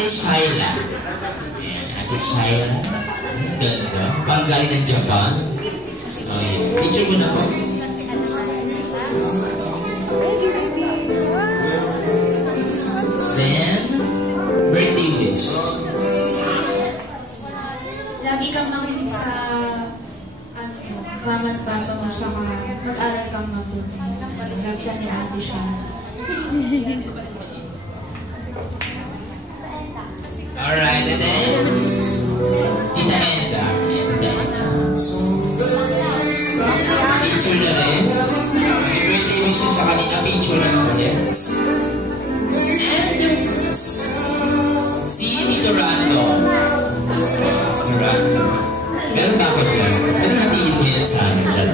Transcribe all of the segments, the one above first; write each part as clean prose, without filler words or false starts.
Ate Shaila. Ayan, Ate Shaila. Ganda. Parang galing ng Japan. So, ayan. Picture mo na po. Then, birthday wish. Lagi kang makinig sa mama at papa mo, saka mag-aral kang mabuti. Love ka ni Ate siya. Alright, and then, Tita Enda. Picture na rin. May birthday wish sa kanina, picture na rin. And, si Tito Rando. Rando. Meron ba ako dyan? Pero natigit ko yan sa amin dyan.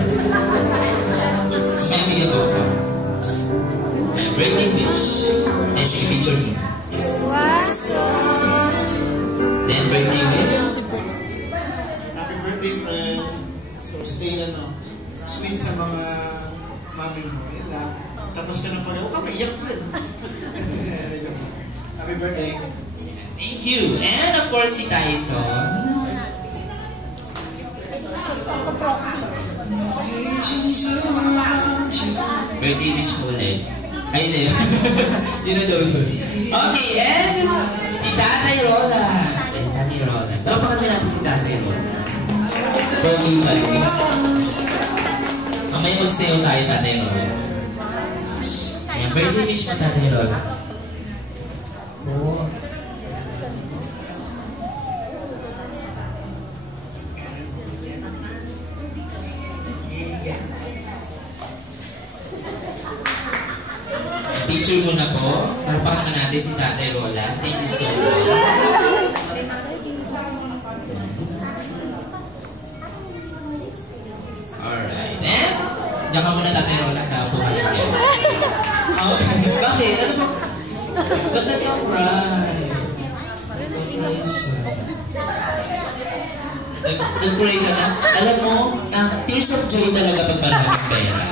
May bigyan ko ako. Birthday wish. And sige, picture mo. Then birthday wish. Happy birthday, friend. So, stay sweet sa mga mami mo. Yan lang. Tapos ka na pala. Huwag ka maiyak, friend. Happy birthday. Thank you. And of course, si Tyson. Birthday wish mo ulit. Ay, hindi. Yun na daw yun. Okay, and si Tatay Roda. Tatay Roda. Talapakan mo natin si Tatay Roda. Birthday tayo. Mamaya magsayo tayo, Tatay Roda. Ayan, birthday wish mo, Tatay Roda. Oo. Picture mo na po. Talapakan na natin si Tatay Rola. Thank you so much. Alright. And, diyan ka muna, Tatay Rola. Tapo ka lang yan. Okay. Bakit? Ano ba? Ba't nag-cry? Nag-cry ka na? Alam mo, tears of joy talaga pag maraming pera.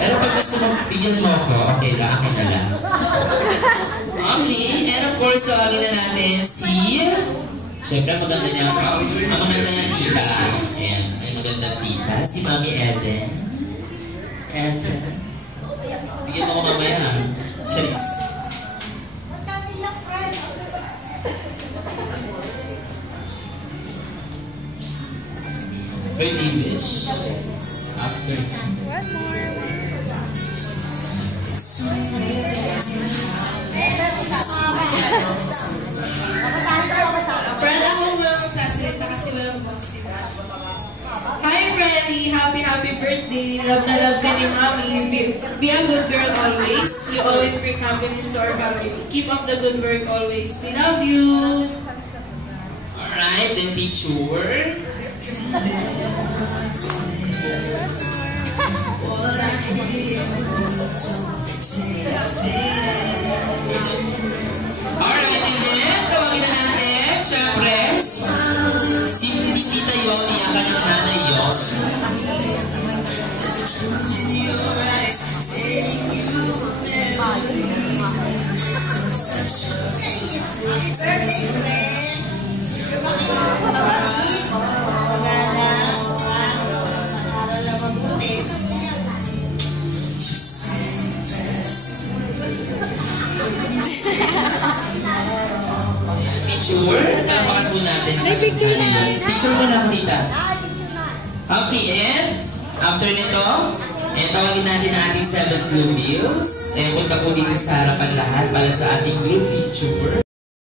Pero pag gusto mo, bigyan mo ako, okay lang, akin na lang. Okay, and of course, tawagin na natin si... Siyempre, maganda niya ako. Ang maganda niya tita. Ayan, ay magandang tita. Si Mami Eden. Eden. Bigyan mo ko mamaya. Cheers. Birthday wish. After. One more. Brad, ako muna magsasalita kasi walang boxing. Hi, Brady! Happy birthday! Love na love ka ni Mami. Be a good girl always. You always bring happiness to our family. Keep up the good work always. We love you! Alright, then picture. Alright, and then, tawagin na natin, syempre, si Tita Yoli, ang kanyang nanay Yos. Picture, napakan po natin. May picture na lang. Picture mo lang, tita. Okay, and after nito, tawagin natin ang ating 7 blue bills. Punta po dito sa harapan lahat para sa ating group picture.